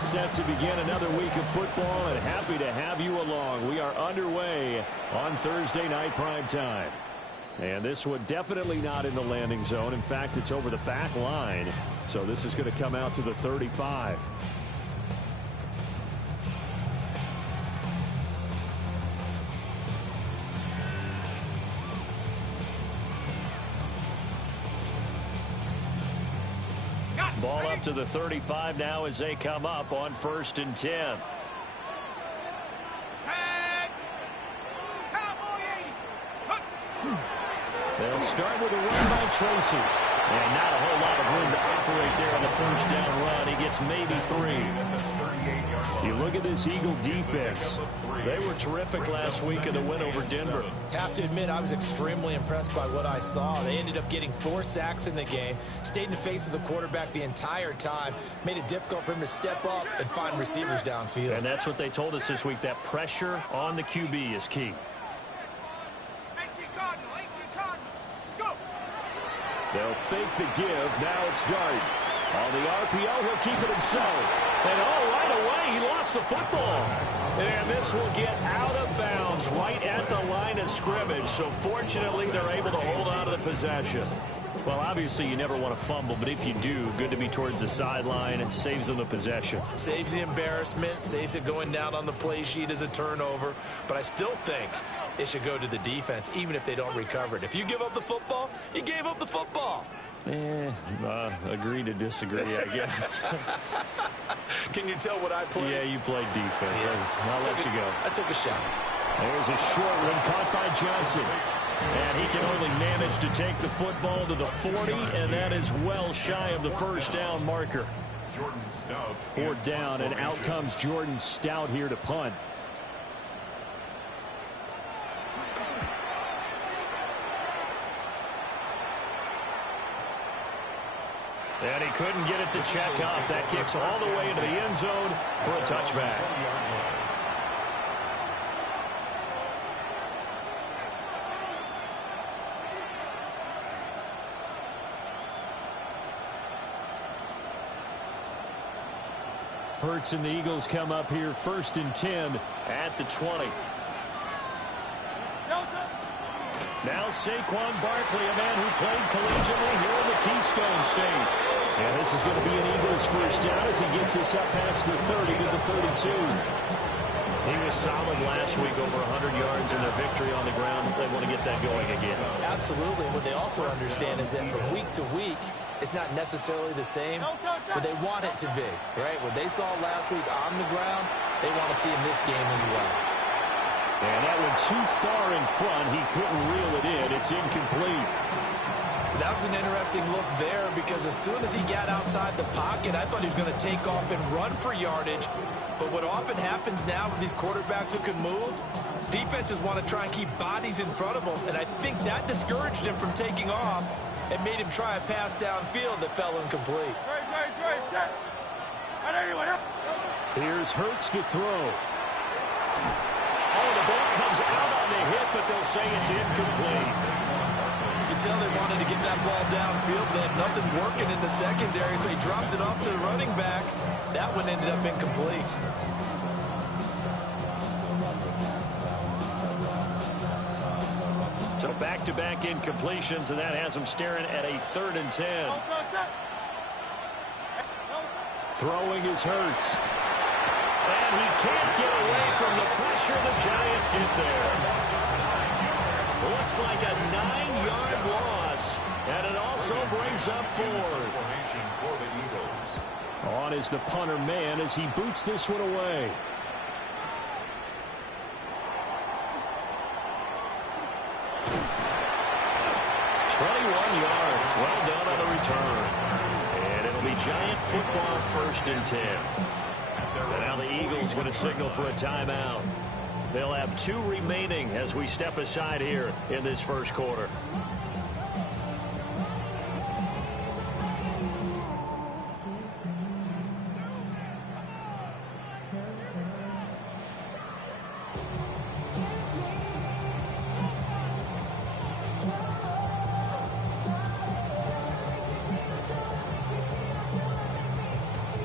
get set to begin another week of football, and happy to have you along. We are underway on Thursday night prime time. And this one definitely not in the landing zone. In fact, it's over the back line. So this is going to come out to the 35. Ball up to the 35 now as they come up on 1st and 10. They'll start with a run by Tracy. And not a whole lot of room to operate there on the first down run. He gets maybe 3. You look at this Eagle defense. They were terrific last week in the win over Denver. Have to admit, I was extremely impressed by what I saw. They ended up getting 4 sacks in the game, stayed in the face of the quarterback the entire time, made it difficult for him to step up and find receivers downfield. And that's what they told us this week, that pressure on the QB is key. They'll fake the give. Now it's Dart. On the RPO, he'll keep it himself. And right away, he lost the football. And this will get out of bounds right at the line of scrimmage. So fortunately, they're able to hold on to the possession. Well, obviously, you never want to fumble, but if you do, good to be towards the sideline. It saves them the possession. Saves the embarrassment, saves it going down on the play sheet as a turnover. But I still think it should go to the defense, even if they don't recover it. If you give up the football, you gave up the football. Agree to disagree, I guess. Can you tell what I played? Yeah, you played defense. Yeah. I'll let you go. I took a shot. There's a short one caught by Johnson. And he can only manage to take the football to the 40, and that is well shy of the first down marker. 4th down, and out comes Jordan Stout here to punt. And he couldn't get it to check up. That kicks all the way into the end zone for a touchback. Hurts and the Eagles come up here 1st and 10 at the 20. Now Saquon Barkley, a man who played collegiately here in the Keystone State. And this is going to be an Eagles first down as he gets this up past the 30 to the 32. He was solid last week, over 100 yards in their victory on the ground. They want to get that going again. Absolutely. What they also understand is that from week to week, it's not necessarily the same, but they want it to be, right? What they saw last week on the ground, they want to see in this game as well. And that went too far in front. He couldn't reel it in. It's incomplete. That was an interesting look there because as soon as he got outside the pocket, I thought he was going to take off and run for yardage. But what often happens now with these quarterbacks who can move, defenses want to try and keep bodies in front of them. And I think that discouraged him from taking off and made him try a pass downfield that fell incomplete. Here's Hurts to throw. The ball comes out on the hit, but they'll say it's incomplete. You can tell they wanted to get that ball downfield. They had nothing working in the secondary, so he dropped it off to the running back. That one ended up incomplete. So back-to-back incompletions, and that has them staring at a 3rd and 10. Throwing is Hurts. And he can't get away from the pressure. The Giants get there. Looks like a 9-yard loss. And it also brings up 4th. On is the punter man as he boots this one away. Yards. Well done on the return. And it'll be Giant football 1st and 10. And now the Eagles going to signal for a timeout. They'll have 2 remaining as we step aside here in this first quarter.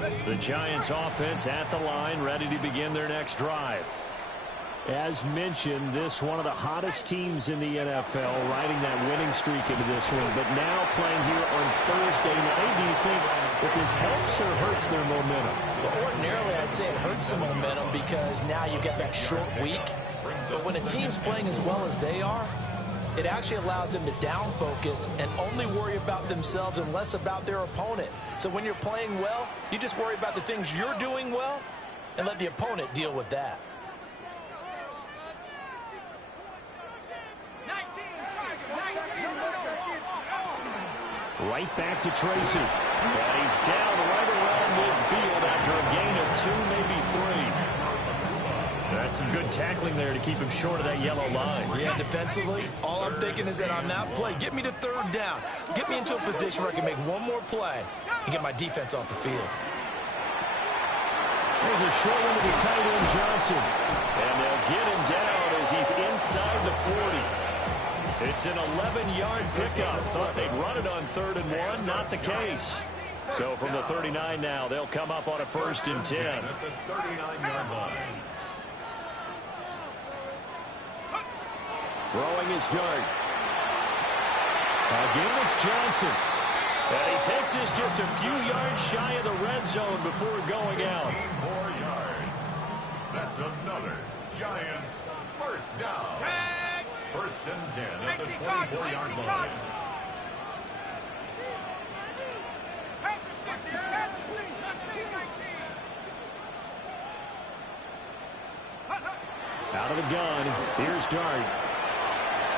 Ready? The Giants offense at the line, ready to begin their next drive. As mentioned, this one of the hottest teams in the NFL, riding that winning streak into this one. But now playing here on Thursday night, do you think that this helps or hurts their momentum? Well, ordinarily, I'd say it hurts the momentum because now you get that short week. But when a team's playing as well as they are, it actually allows them to down focus and only worry about themselves and less about their opponent. So when you're playing well, you just worry about the things you're doing well and let the opponent deal with that. Right back to Tracy. And he's down right around midfield after a gain of 2, maybe 3. That's some good tackling there to keep him short of that yellow line. Yeah, defensively, all I'm thinking is that on that play, get me to third down. Get me into a position where I can make one more play and get my defense off the field. There's a short one to the tight end, Johnson. And they'll get him down as he's inside the 40. It's an 11-yard pickup. Thought they'd run it on 3rd and 1. Not the case. So from the 39 now, they'll come up on a 1st and 10. At the 39-yard line. Throwing his dart. Again, it's Johnson. And he takes this just a few yards shy of the red zone before going out. 15 more yards. That's another Giants first down. 1st and 10 at the 24-yard line. Out of the gun, here's Dart.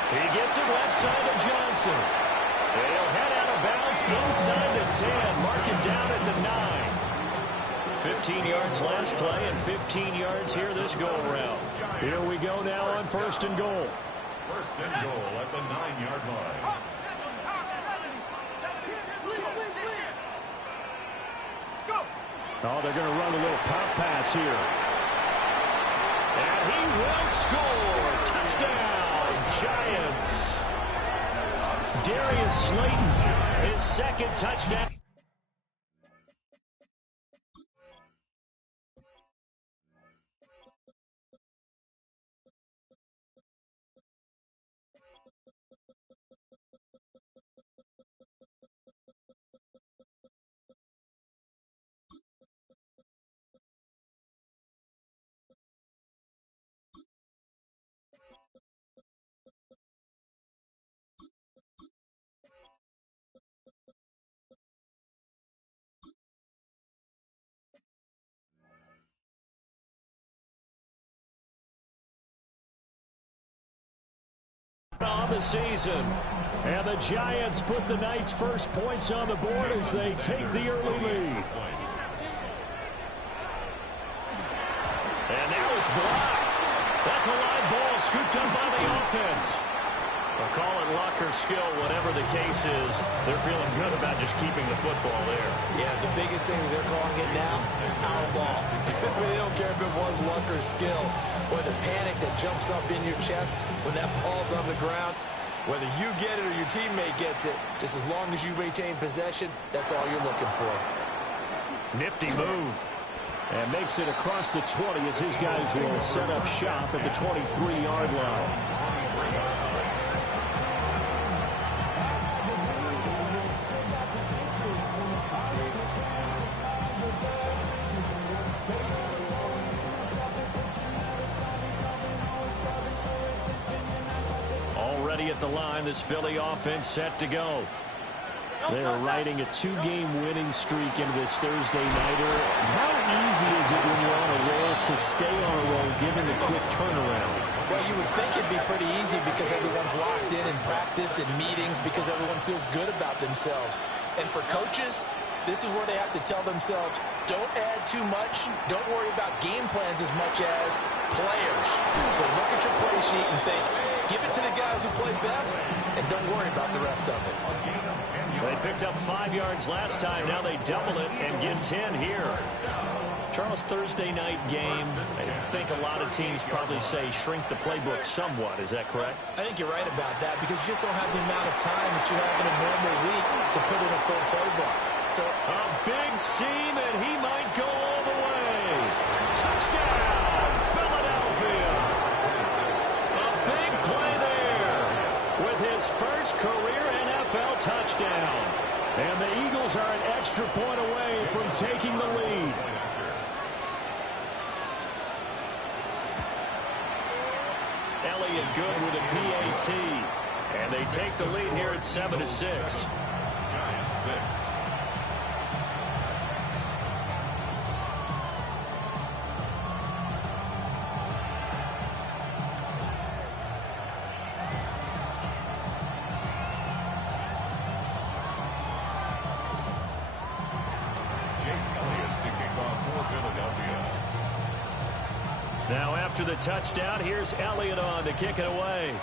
He gets it left side of Johnson. And he'll head out of bounds inside the 10. Mark him down at the 9. 15 yards last play and 15 yards here this go-around. Here we go now on 1st and goal. 1st and goal at the 9-yard line. Oh, they're going to run a little pop pass here. And he will score. Touchdown, Giants. Darius Slayton, his 2nd touchdown. On the season, and the Giants put the Knights' first points on the board as they take the early lead. And now it's blocked. That's a live ball scooped up by the offense. They'll call it luck or skill, whatever the case is. They're feeling good about just keeping the football there. Yeah, the biggest thing that they're calling it now, our ball. They don't care if it was luck or skill. Or the panic that jumps up in your chest when that ball's on the ground. Whether you get it or your teammate gets it, just as long as you retain possession, that's all you're looking for. Nifty move. And makes it across the 20 as his guys will set up shop at the 23-yard line. Already at the line, this Philly offense set to go. They're riding a 2-game winning streak into this Thursday nighter. How easy is it when you're on a roll to stay on a roll given the quick turnaround? Well, you would think it'd be pretty easy because everyone's locked in practice and meetings because everyone feels good about themselves. And for coaches, this is where they have to tell themselves, don't add too much. Don't worry about game plans as much as players. So look at your play sheet and think, give it to the guys who play best, and don't worry about the rest of it. They picked up 5 yards last time. Now they double it and get 10 here. Charles, Thursday night game, I think a lot of teams probably say shrink the playbook somewhat. Is that correct? I think you're right about that because you just don't have the amount of time that you have in a normal week to put in a full playbook. So a big seam, and he might go all the way. Touchdown, Philadelphia. A big play there with his first career NFL touchdown. And the Eagles are an extra point away from taking the lead. Elliott good with a PAT. And they take the lead here at 7-6. Giants 6. Now after the touchdown, here's Elliott on to kick it away.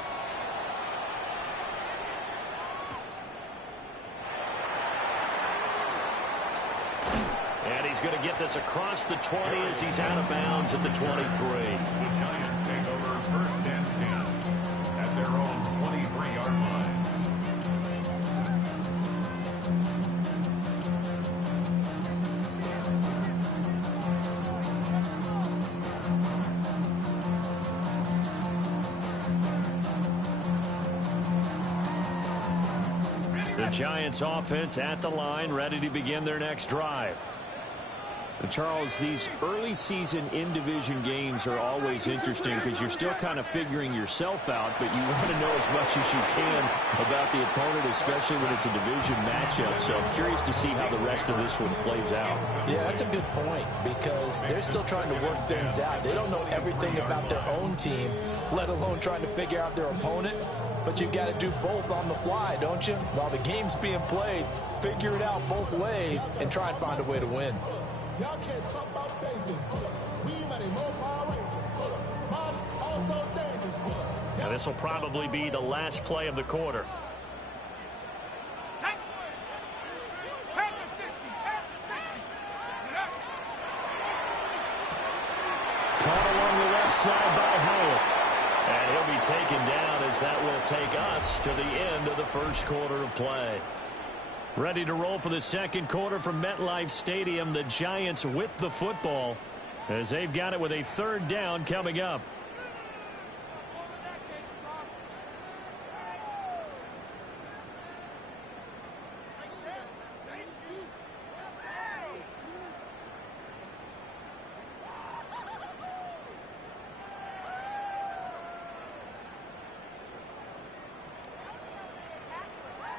And he's going to get this across the 20 as he's out of bounds at the 23. The Giants take over 1st and 10 at their own 23-yard line. The Giants offense at the line, ready to begin their next drive. And Charles, these early season in-division games are always interesting because you're still kind of figuring yourself out, but you want to know as much as you can about the opponent, especially when it's a division matchup. So I'm curious to see how the rest of this one plays out. Yeah, that's a good point because they're still trying to work things out. They don't know everything about their own team, let alone trying to figure out their opponent. But you've got to do both on the fly, don't you? While the game's being played, figure it out both ways and try and find a way to win. Y'all can't talk about basic. We got more power. Also dangerous. Now this will probably be the last play of the quarter. Caught along the left side by Howell. And he'll be taken down as that will take us to the end of the first quarter of play. Ready to roll for the second quarter from MetLife Stadium. The Giants with the football as they've got it with a 3rd down coming up.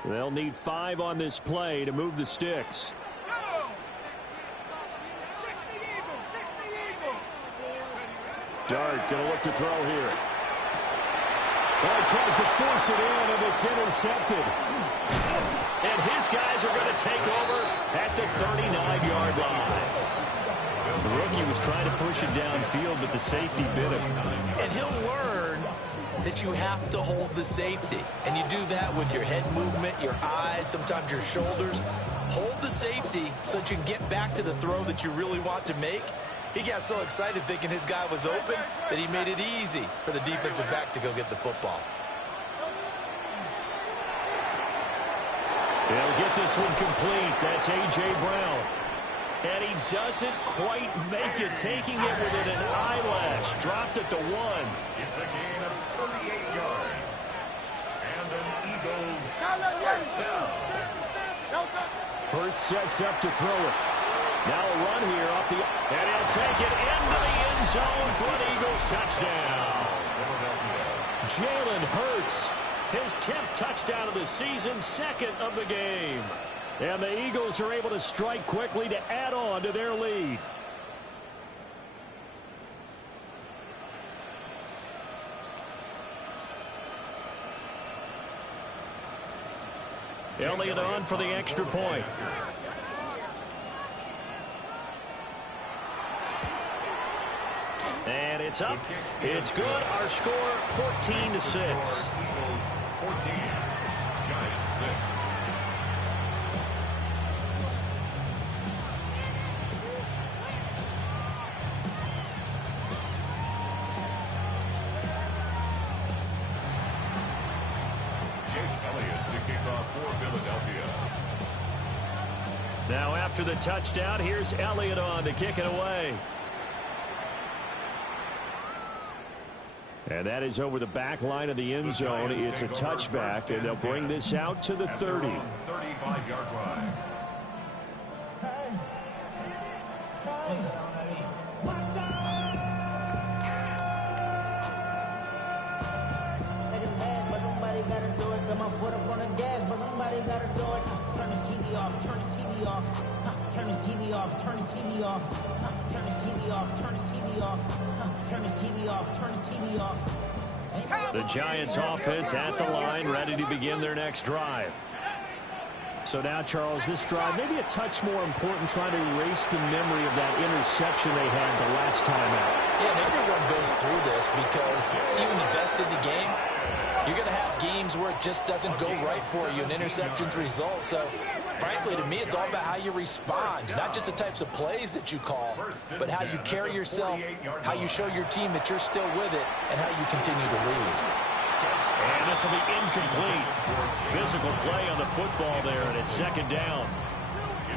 They'll need 5 on this play to move the sticks. Dart going to look to throw here. Well, he tries to force it in, and it's intercepted. And his guys are going to take over at the 39-yard line. The rookie was trying to push it downfield, but the safety bit him. And he'll learn that you have to hold the safety. And you do that with your head movement, your eyes, sometimes your shoulders. Hold the safety so that you can get back to the throw that you really want to make. He got so excited thinking his guy was open that he made it easy for the defensive back to go get the football. They'll get this one complete. That's A.J. Brown. And he doesn't quite make it, taking it within an eyelash. Dropped at the 1. It's a gain of 38 yards. And an Eagles first down. Hurts sets up to throw it. Now a run here off the... And he'll take it into the end zone for an Eagles touchdown. Jalen Hurts, his 10th touchdown of the season, 2nd of the game. And the Eagles are able to strike quickly to add on to their lead. Elliott on for the extra point. And it's up. It's good. Our score 14-6. Eagles 14, Giants 6. Now after the touchdown, here's Elliott on to kick it away. And that is over the back line of the end zone. It's a touchback, and they'll bring this out to the 30. 35-yard line. Turn his TV off. Turn his TV off. Turn his TV off. Turn his TV off. Turn his TV off. Turn his TV off. The Giants offense at the line, ready to begin their next drive. So now, Charles, this drive maybe a touch more important, trying to erase the memory of that interception they had the last time out. Yeah, and everyone goes through this because even the best in the game, you're going to have games where it just doesn't go right for you, and interceptions result. So, frankly, to me, it's all about how you respond, not just the types of plays that you call, but how you carry yourself, how you show your team that you're still with it, and how you continue to lead. And this will be incomplete. Physical play on the football there, and it's second down.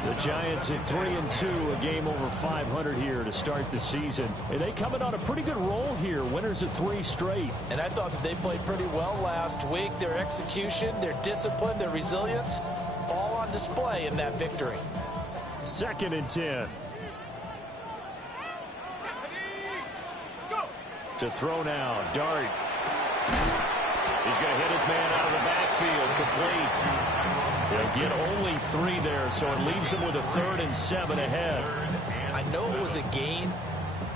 The Giants at 3-2, a game over 500 here to start the season. And they coming on a pretty good roll here, winners of 3 straight. And I thought that they played pretty well last week. Their execution, their discipline, their resilience, all on display in that victory. Second and 10. To throw now, Dart. He's going to hit his man out of the backfield, complete. They'll get only 3 there, so it leaves him with a 3rd and 7 ahead. I know it was a gain,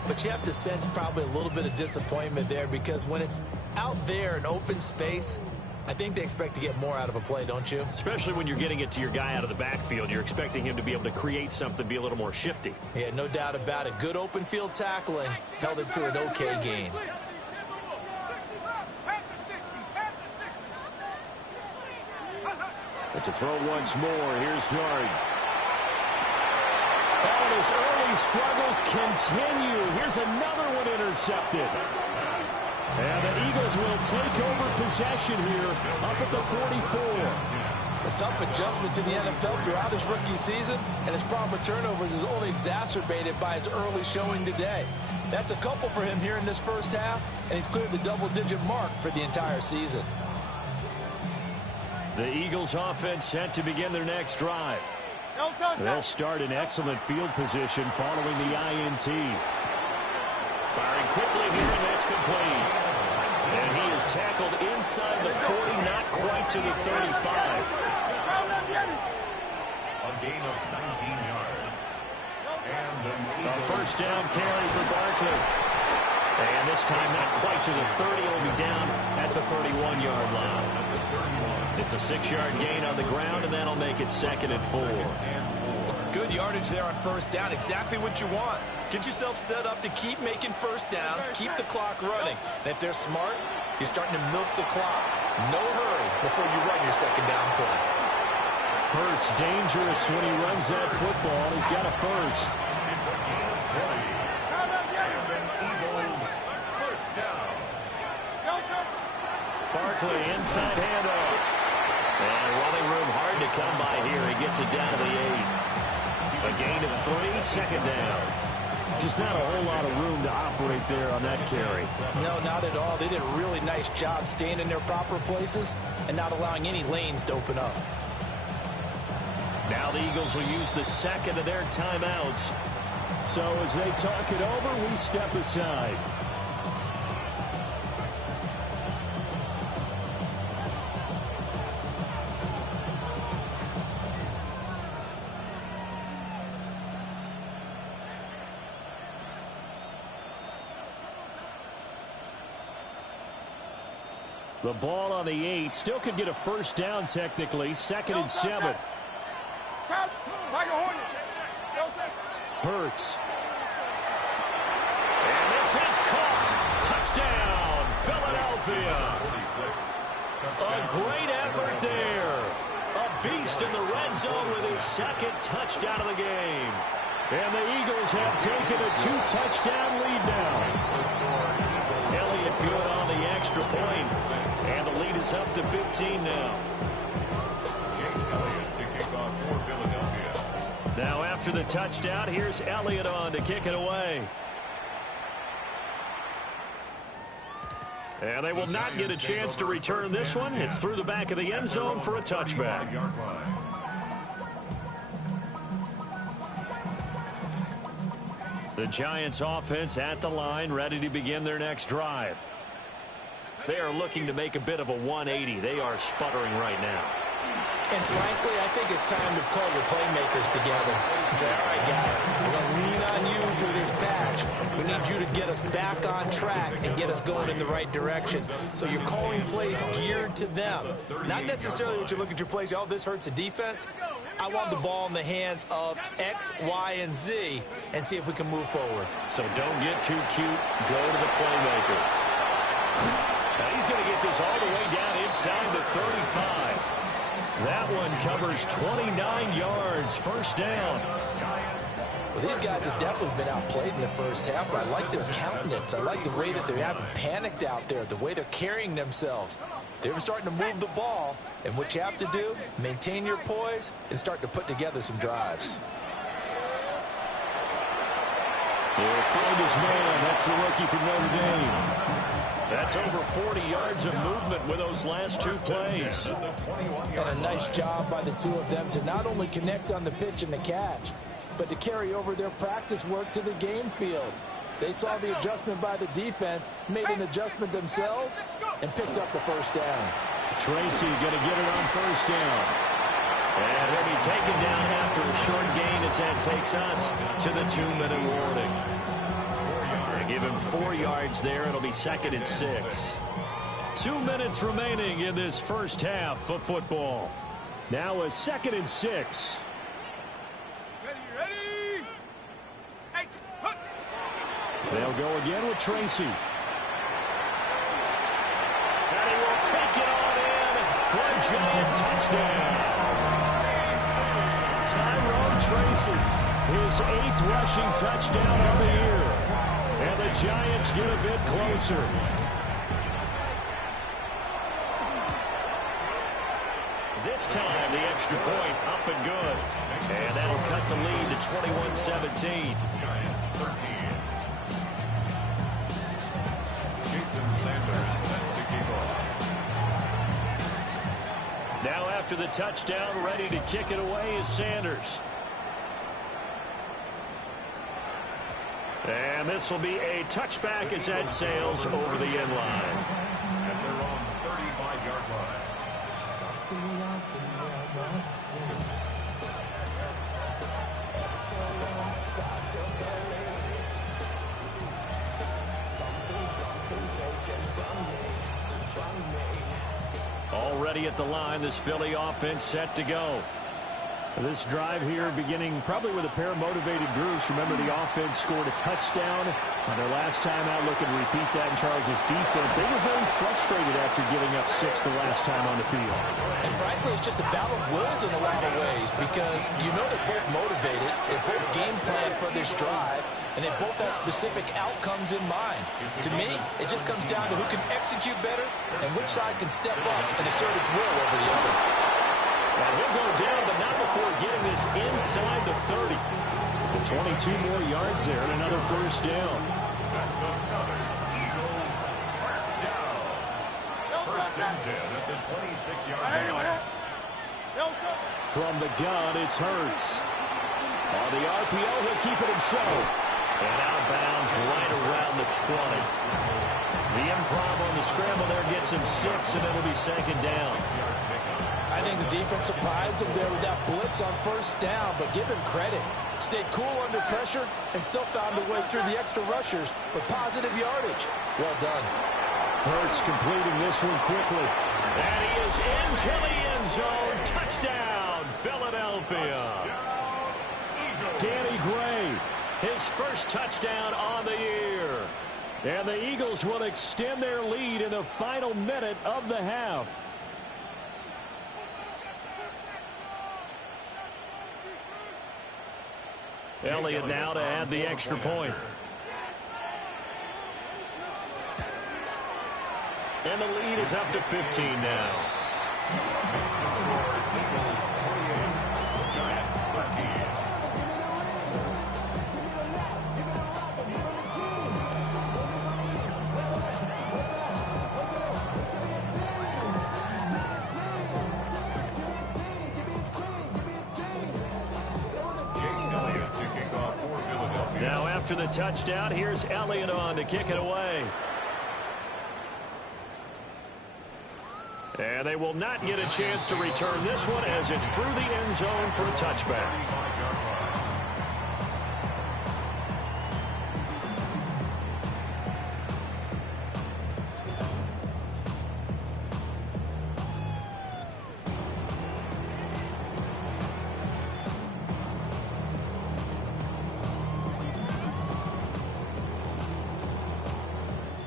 but you have to sense probably a little bit of disappointment there, because when it's out there in open space, I think they expect to get more out of a play, don't you? Especially when you're getting it to your guy out of the backfield. You're expecting him to be able to create something, be a little more shifty. Yeah, no doubt about it. Good open field tackling held it to an okay gain. But to throw once more, here's Dart. And his early struggles continue. Here's another one intercepted. And the Eagles will take over possession here up at the 44. A tough adjustment to the NFL throughout his rookie season, and his problem with turnovers is only exacerbated by his early showing today. That's a couple for him here in this first half, and he's cleared the double-digit mark for the entire season. The Eagles offense set to begin their next drive. They'll start in excellent field position following the INT. Firing quickly here, and that's complete. And he is tackled inside the 40, not quite to the 35. A gain of 19 yards. And A first down carry for Barkley. And this time not quite to the 30. He'll be down at the 31-yard line. It's a 6-yard gain on the ground, and that'll make it 2nd and 4. Good yardage there on first down. Exactly what you want. Get yourself set up to keep making first downs, keep the clock running. And if they're smart, you're starting to milk the clock. No hurry before you run your second down play. Hurts dangerous when he runs that football. He's got a first. it's a gain of 20. And an Eagles first down. Barkley inside handoff. And running room hard to come by here. He gets it down to the 8. A gain of 3, second down. Just not a whole lot of room to operate there on that carry. No, not at all. They did a really nice job staying in their proper places and not allowing any lanes to open up. Now the Eagles will use the second of their timeouts. So as they talk it over, we step aside. The ball on the 8. Still could get a first down technically. 2nd and 7. Hurts. And this is caught. Touchdown, Philadelphia. A great effort there. A beast in the red zone with his 2nd touchdown of the game. And the Eagles have taken a 2-touchdown lead now. Elliott good on the extra point. And the lead is up to 15 now. Jake Elliott to kick off for Philadelphia. Now after the touchdown, here's Elliott on to kick it away. And they will not get a chance to return this one. It's through the back of the end zone for a touchback. The Giants offense at the line, ready to begin their next drive. They are looking to make a bit of a 180. They are sputtering right now. And frankly, I think it's time to call your playmakers together and say, all right, guys, we're going to lean on you through this patch. We need you to get us back on track and get us going in the right direction. So you're calling plays geared to them. Not necessarily what you look at your plays, oh, this hurts the defense. I want the ball in the hands of X, Y, and Z and see if we can move forward. So don't get too cute. Go to the playmakers. Now he's going to get this all the way down inside the 35. That one covers 29 yards, first down. Well, these guys have definitely been outplayed in the first half, but I like their countenance. I like the way that they haven't panicked out there, the way they're carrying themselves. They're starting to move the ball, and what you have to do, maintain your poise and start to put together some drives. He'll find his man. That's the rookie from Notre Dame. That's over 40 yards of movement with those last two plays. And a nice job by the two of them to not only connect on the pitch and the catch, but to carry over their practice work to the game field. They saw the adjustment by the defense, made an adjustment themselves, and picked up the first down. Tracy going to get it on first down. And he'll be taken down after a short gain as that takes us to the 2-minute warning. Give him 4 yards there. It'll be 2nd and 6. 2 minutes remaining in this first half of football. Now a 2nd and 6. Ready? They'll go again with Tracy. And he will take it on in for a giant touchdown. Tyrone Tracy, his 8th rushing touchdown of the year. And the Giants get a bit closer. This time, the extra point up and good. And that'll cut the lead to 21-17. Giants 13. Jason Sanders set to kick off. Now after the touchdown, ready to kick it away is Sanders. And this will be a touchback as that sails over the end line. At their own 35-yard line. Already at the line, this Philly offense set to go. This drive here beginning probably with a pair of motivated groups. Remember, the offense scored a touchdown on their last time out. Looking to repeat that in Charles's defense. They were very frustrated after giving up 6 the last time on the field. And frankly, it's just a battle of wills in a lot of ways because you know they're both motivated. They both game plan for this drive, and they both have specific outcomes in mind. To me, it just comes down to who can execute better and which side can step up and assert its will over the other. And he'll go down, but not before getting this inside the 30. The 22 more yards there and another first down. That's another Eagles first down. First and 10 at the 26-yard line. From the gun, it's Hurts. On the RPO, he'll keep it himself. And outbounds right around the 20. The improv on the scramble there gets him 6, and it'll be 2nd down. I think the defense surprised him there with that blitz on first down, but give him credit. Stayed cool under pressure and still found a way through the extra rushers for positive yardage. Well done. Hurts completing this one quickly. And he is into the end zone. Touchdown, Philadelphia. Danny Gray, his first touchdown on the year. And the Eagles will extend their lead in the final minute of the half. Elliott now to add the extra point. And the lead is up to 15 now. Makes the score Eagles 28, Giants 13. after the touchdown, here's Elliott on to kick it away. And they will not get a chance to return this one as it's through the end zone for a touchback.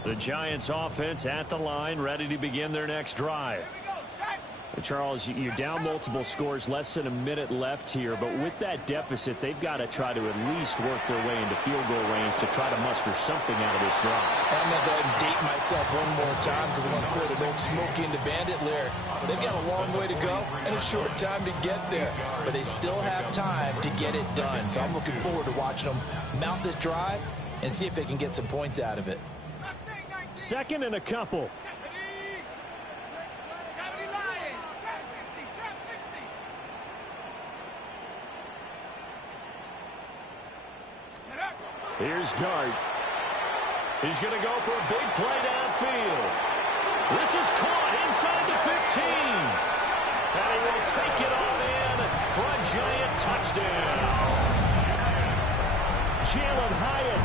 The Giants offense at the line, ready to begin their next drive. Charles, you're down multiple scores, less than a minute left here, but with that deficit, they've got to try to at least work their way into field goal range to try to muster something out of this drive. I'm going to go ahead and date myself one more time because I want to quote an old Smokey and the Bandit lyric. They've got a long way to go and a short time to get there, but they still have time to get it done. So I'm looking forward to watching them mount this drive and see if they can get some points out of it. Second and a couple. Here's Dart. He's going to go for a big play downfield. This is caught inside the 15. And he will take it on in for a Giant touchdown. Jalen Hyatt,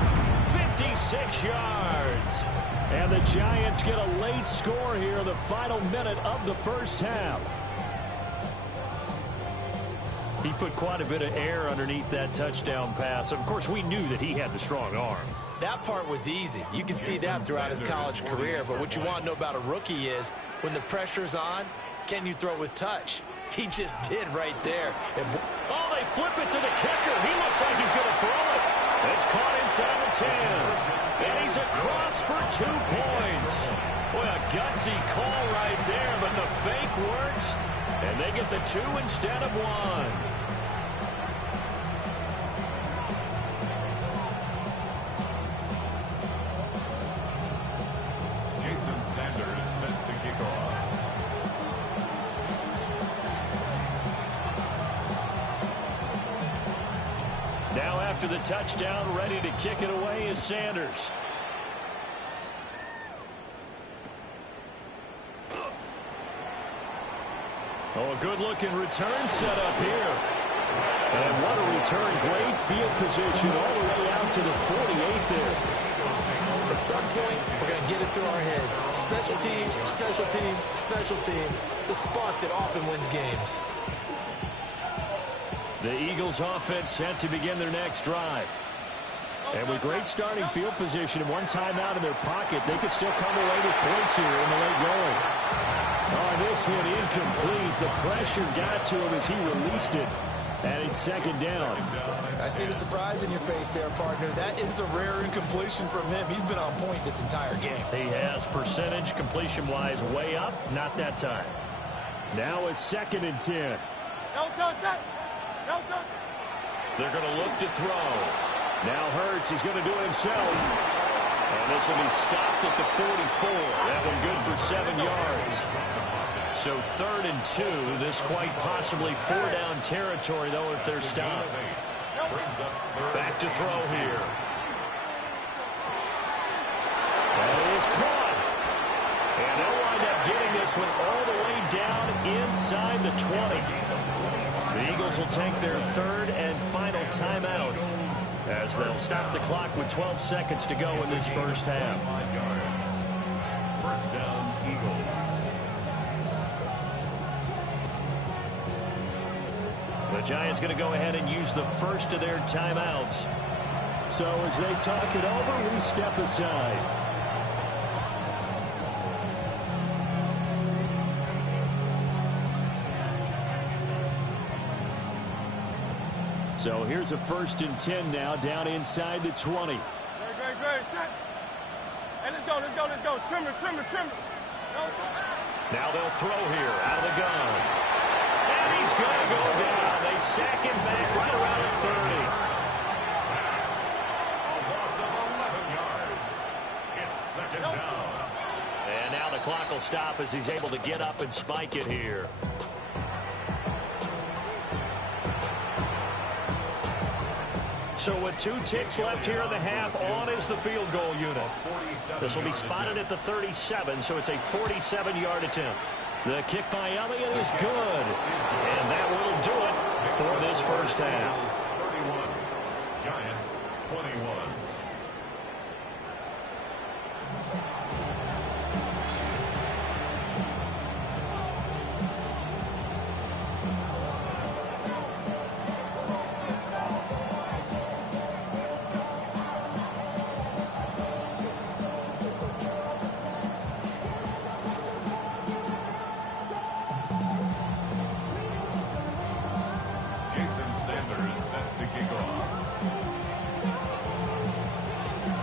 56 yards. And the Giants get a late score here in the final minute of the first half. He put quite a bit of air underneath that touchdown pass. Of course, we knew that he had the strong arm. That part was easy. You can see that throughout his college career. But what you want to know about a rookie is when the pressure's on, can you throw with touch? He just did right there. Oh, they flip it to the kicker. He looks like he's going to throw it. It's caught inside the 10. And he's across for 2 points. Boy, a gutsy call right there, but the fake works. And they get the 2 instead of 1. Now after the touchdown, ready to kick it away is Sanders. Oh, a good-looking return set up here. And what a return. Great field position all the way out to the 48 there. At some point, we're going to get it through our heads. Special teams, special teams, special teams. The spark that often wins games. The Eagles offense set to begin their next drive. And with great starting field position and one timeout in their pocket, they could still come away with points here in the late going. Oh, this one incomplete. The pressure got to him as he released it. And it's second down. I see the surprise in your face there, partner. That is a rare incompletion from him. He's been on point this entire game. He has percentage completion-wise way up. Not that time. Now it's 2nd and 10. They're going to look to throw. Now Hurts is going to do it himself. And this will be stopped at the 44. That one good for 7 yards. So 3rd and 2. This quite possibly 4-down territory, though, if they're stopped. Back to throw here. That is caught. And they'll wind up getting this one all the way down inside the 20. The Eagles will take their 3rd and final timeout as they'll stop the clock with 12 seconds to go in this first half. First down, Eagles. The Giants going to go ahead and use the first of their timeouts. So as they talk it over, we step aside. So here's a 1st and 10 now down inside the 20. Great. Hey, let's go. Trimmer. Now they'll throw here out of the gun. And he's going to go down. They sack him back right around the 30. A loss of 11 yards. It's 2nd down. And now the clock will stop as he's able to get up and spike it here. So with 2 ticks left here in the half, on is the field goal unit. This will be spotted at the 37, so it's a 47-yard attempt. The kick by Elliott is good. And that will do it for this first half. 31, Giants 21.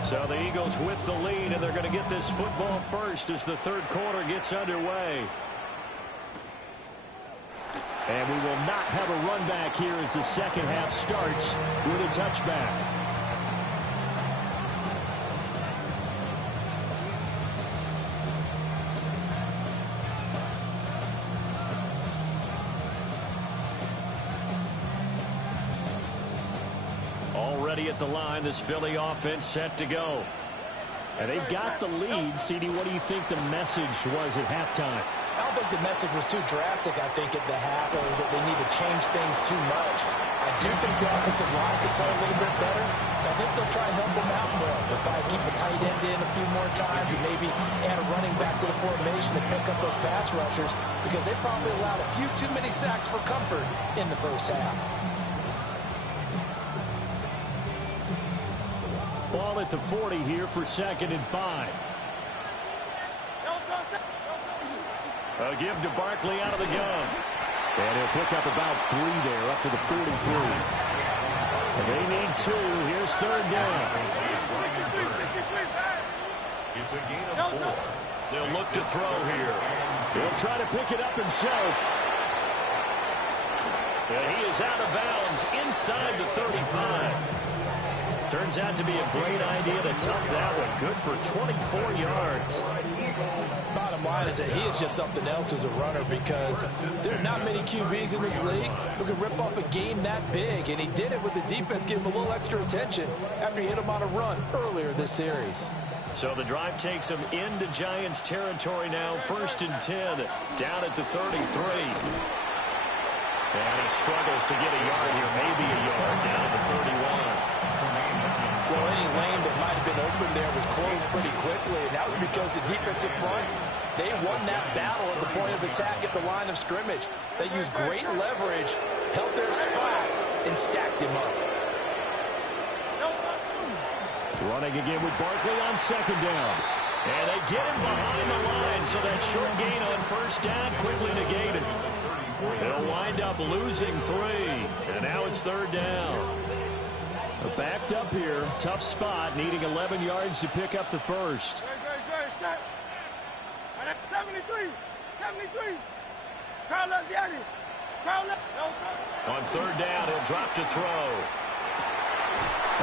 So the Eagles with the lead, and they're going to get this football first as the third quarter gets underway. And we will not have a run back here as the second half starts with a touchback. Already at the line, this Philly offense set to go. And they've got the lead. CD, what do you think the message was at halftime? I don't think the message was too drastic, I think, at the half, or that they need to change things too much. I do think the offensive line could play a little bit better. I think they'll try and help them out more. They'll probably keep a tight end in a few more times and maybe add a running back to the formation to pick up those pass rushers, because they probably allowed a few too many sacks for comfort in the first half. Ball at the 40 here for 2nd and 5. A give to Barkley out of the gun. And he'll pick up about 3 there, up to the 43. They need 2. Here's 3rd down. It's a gain of 4. They'll look to throw here. He'll try to pick it up himself. And he is out of bounds inside the 35. Turns out to be a great idea to tuck that one. Good for 24 yards. Bottom line is that he is just something else as a runner, because there are not many QBs in this league who can rip off a game that big, and he did it with the defense giving him a little extra attention after he hit him on a run earlier this series. So the drive takes him into Giants territory now. 1st and 10, down at the 33. And he struggles to get a yard here, maybe a yard, down at the 31. Well, any lane that might have been open there was closed pretty quickly, and that was because the defensive front, they won that battle at the point of attack at the line of scrimmage. They used great leverage, held their spot, and stacked him up. Running again with Barkley on 2nd down. And they get him behind the line, so that short gain on 1st down quickly negated. They'll wind up losing 3, and now it's 3rd down. Backed up here, tough spot, needing 11 yards to pick up the first. 73. On 3rd down, he'll drop to throw.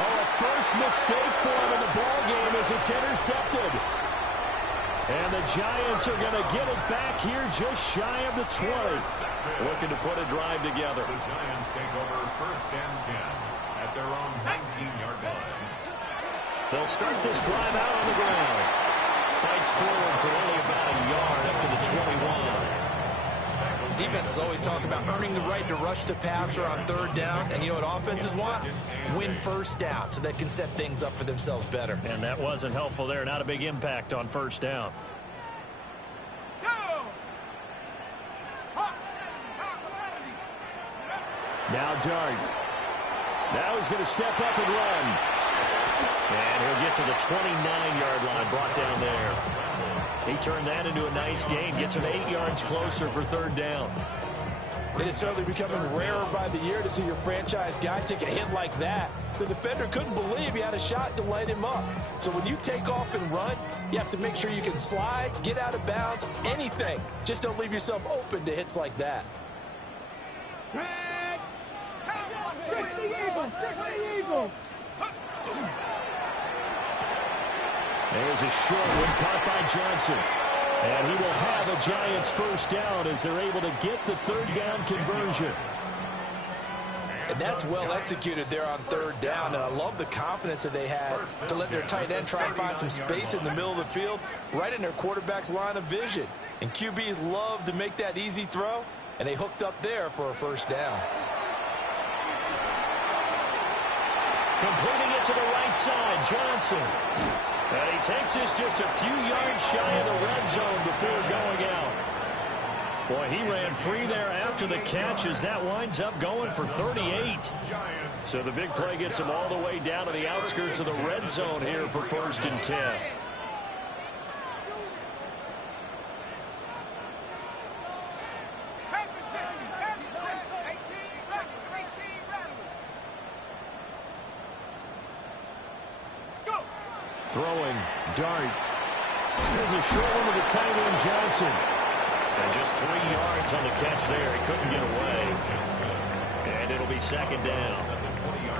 Oh, a first mistake for him in the ball game as it's intercepted. And the Giants are going to get it back here just shy of the 20. Looking to put a drive together. The Giants take over 1st and 10 at their own 19-yard line. They'll start this drive out on the ground. Fights forward for only about a yard up to the 21. Defense is always talking about earning the right to rush the passer on 3rd down, and you know what offenses want? Win 1st down, so they can set things up for themselves better. And that wasn't helpful there. Not a big impact on 1st down. Now Dart. Now he's going to step up and run. And he'll get to the 29-yard line, brought down there. He turned that into a nice gain, gets him 8 yards closer for 3rd down. It is certainly becoming rarer by the year to see your franchise guy take a hit like that. The defender couldn't believe he had a shot to light him up. So when you take off and run, you have to make sure you can slide, get out of bounds, anything. Just don't leave yourself open to hits like that. There's a short one caught by Johnson. And he will have a Giants 1st down as they're able to get the 3rd down conversion. And that's well executed there on third down. And I love the confidence that they had to let their tight end try and find some space in the middle of the field, right in their quarterback's line of vision. And QBs love to make that easy throw, and they hooked up there for a first down. Completing it to the right side, Johnson. And he takes this just a few yards shy of the red zone before going out. Boy, he ran free there after the catch as that winds up going for 38. So the big play gets him all the way down to the outskirts of the red zone here for 1st and 10. Throwing, dart. There's a short one to the tight end, Johnson. And just 3 yards on the catch there. He couldn't get away. And it'll be 2nd down.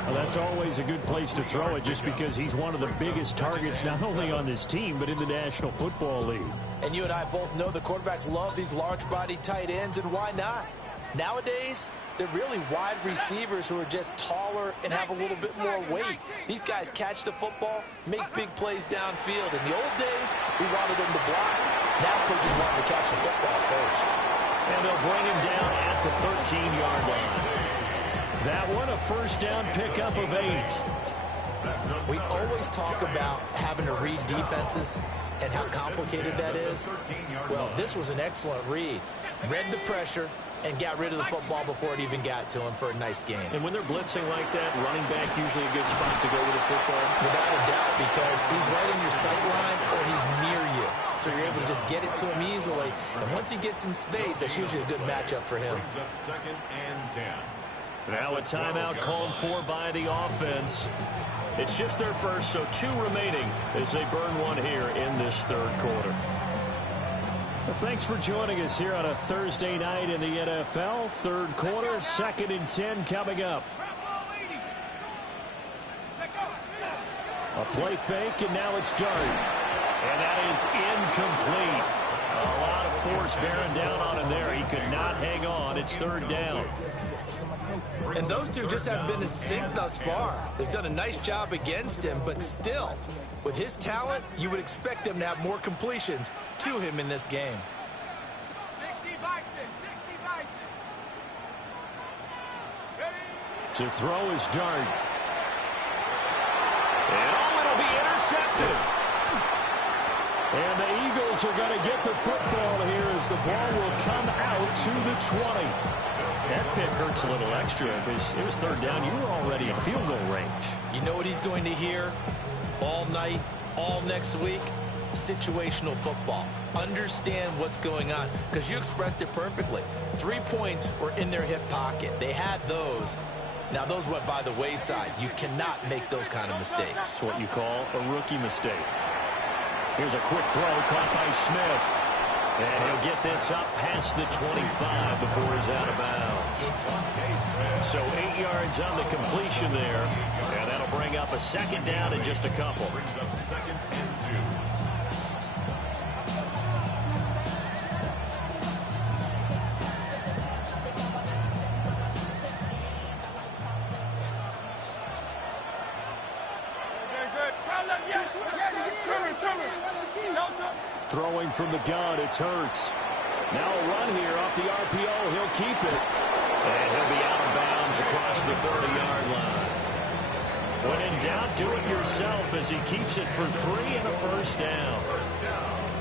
Well, that's always a good place to throw it just because he's one of the biggest targets not only on this team but in the National Football League. And you and I both know the quarterbacks love these large-bodied tight ends, and why not? Nowadays, they're really wide receivers who are just taller and have a little bit more weight. These guys catch the football, make big plays downfield. In the old days, we wanted them to block. Now coaches want them to catch the football first. And they'll bring him down at the 13-yard line. That one, a first down pickup of 8. We always talk about having to read defenses and how complicated that is. Well, this was an excellent read. Read the pressure and got rid of the football before it even got to him for a nice game. And when they're blitzing like that, running back usually a good spot to go with the football. Without a doubt, because he's right in your sight line or he's near you. So you're able to just get it to him easily. And once he gets in space, that's usually a good matchup for him. 2nd and 10. Now a timeout called for by the offense. It's just their first, so 2 remaining as they burn one here in this 3rd quarter. Well, thanks for joining us here on a Thursday night in the NFL. 3rd quarter, 2nd and 10 coming up. A play fake, and now it's dart. And that is incomplete. A lot of force bearing down on him there. He could not hang on. It's 3rd down. And those two just haven't been in sync thus far. They've done a nice job against him, but still, with his talent, you would expect them to have more completions to him in this game. 60 Bison. To throw is dart. And it'll be intercepted. And the Eagles are going to get the football here as the ball will come out to the 20. That pick hurts a little extra because it was 3rd down. You were already in field goal range. You know what he's going to hear all night, all next week? Situational football. Understand what's going on, because you expressed it perfectly. 3 points were in their hip pocket. They had those. Now, those went by the wayside. You cannot make those kind of mistakes. That's what you call a rookie mistake. Here's a quick throw caught by Smith. And he'll get this up past the 25 before he's out of bounds. So 8 yards on the completion there. And that'll bring up a 2nd down in just a couple. Brings up 2nd and 2. Throwing from the gun, it's Hurts. Now a run here off the RPO. He'll keep it. And he'll be out of bounds across the 30-yard line. When in doubt, do it yourself as he keeps it for 3 and a first down.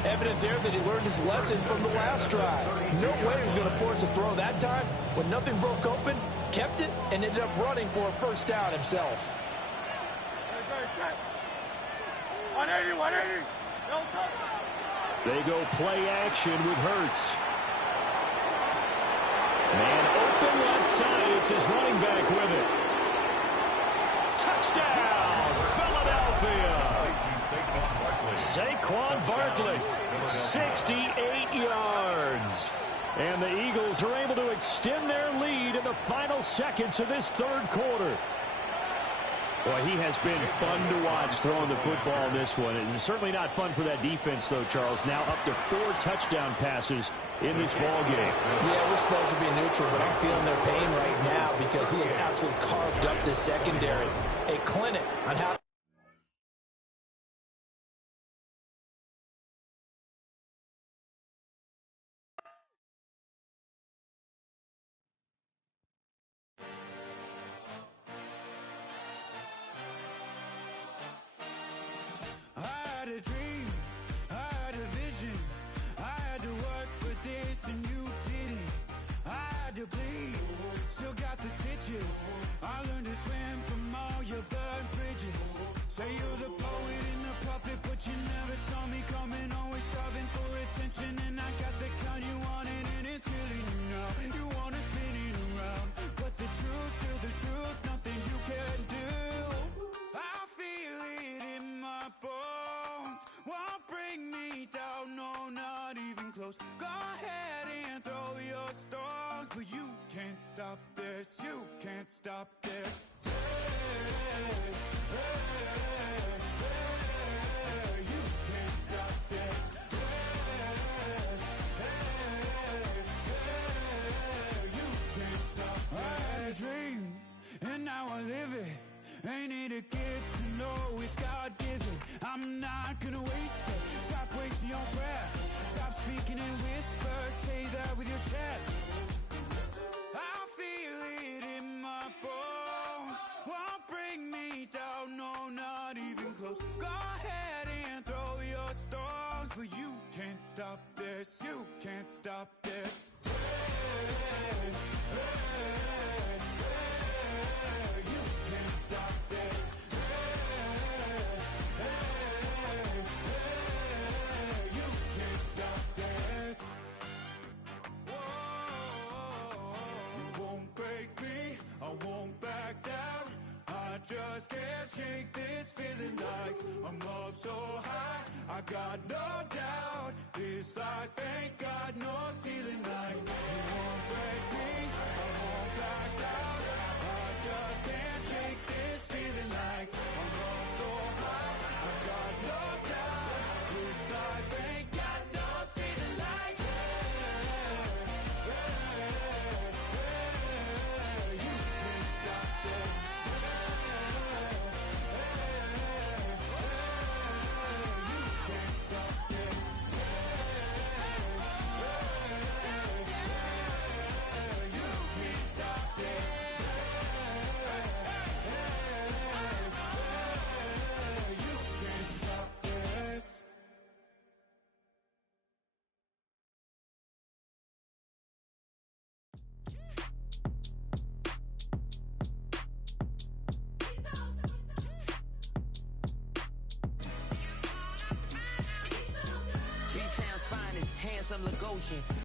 Evident there that he learned his lesson from the last drive. No way he was going to force a throw that time. When nothing broke open, kept it, and ended up running for a first down himself. 180. They go play action with Hurts. Man open left side. It's his running back with it. Touchdown, Philadelphia. Saquon Barkley, 68 yards. And the Eagles are able to extend their lead in the final seconds of this 3rd quarter. Boy, he has been fun to watch throwing the football in this one. It's certainly not fun for that defense, though, Charles. Now up to 4 touchdown passes in this ball game. Yeah, we're supposed to be neutral, but I'm feeling their pain right now because he has absolutely carved up the secondary. A clinic on how... I had a dream, I had a vision, I had to work for this and you didn't. I had to bleed, still got the stitches. I learned to swim from all your burned bridges. Say you're the poet and the prophet, but you never saw me coming. Always starving for attention, and I got the kind you wanted, and it's killing you now. You wanna spin it around, but the truth's still the truth, nothing you can do. I feel it in my bones, won't bring me down, no, not even close. Go ahead and throw your stones, but you can't stop this, you can't stop this. You can't stop this. You can't stop this. I had a dream, and now I live it. Ain't it a gift to know it's God-given? I'm not gonna waste it. Stop wasting your breath. Stop speaking in whispers. Say that with your chest. I feel it in my bones. Won't bring me down, no, not even close. Go ahead and throw your stones, but you can't stop this. You can't stop this. You can't stop this. You can't stop this. You won't break me, I won't back down. I just can't shake this feeling like I'm up so high. I got no doubt this life ain't got no ceiling like. You won't break me, I won't back down. I just can't shake this feeling like I'm up so high. I got no doubt this life ain't got no ceiling like. You can't stop this. You can't stop this. You can't stop this. You can't stop this. B-Town's finest, handsome Lagosian.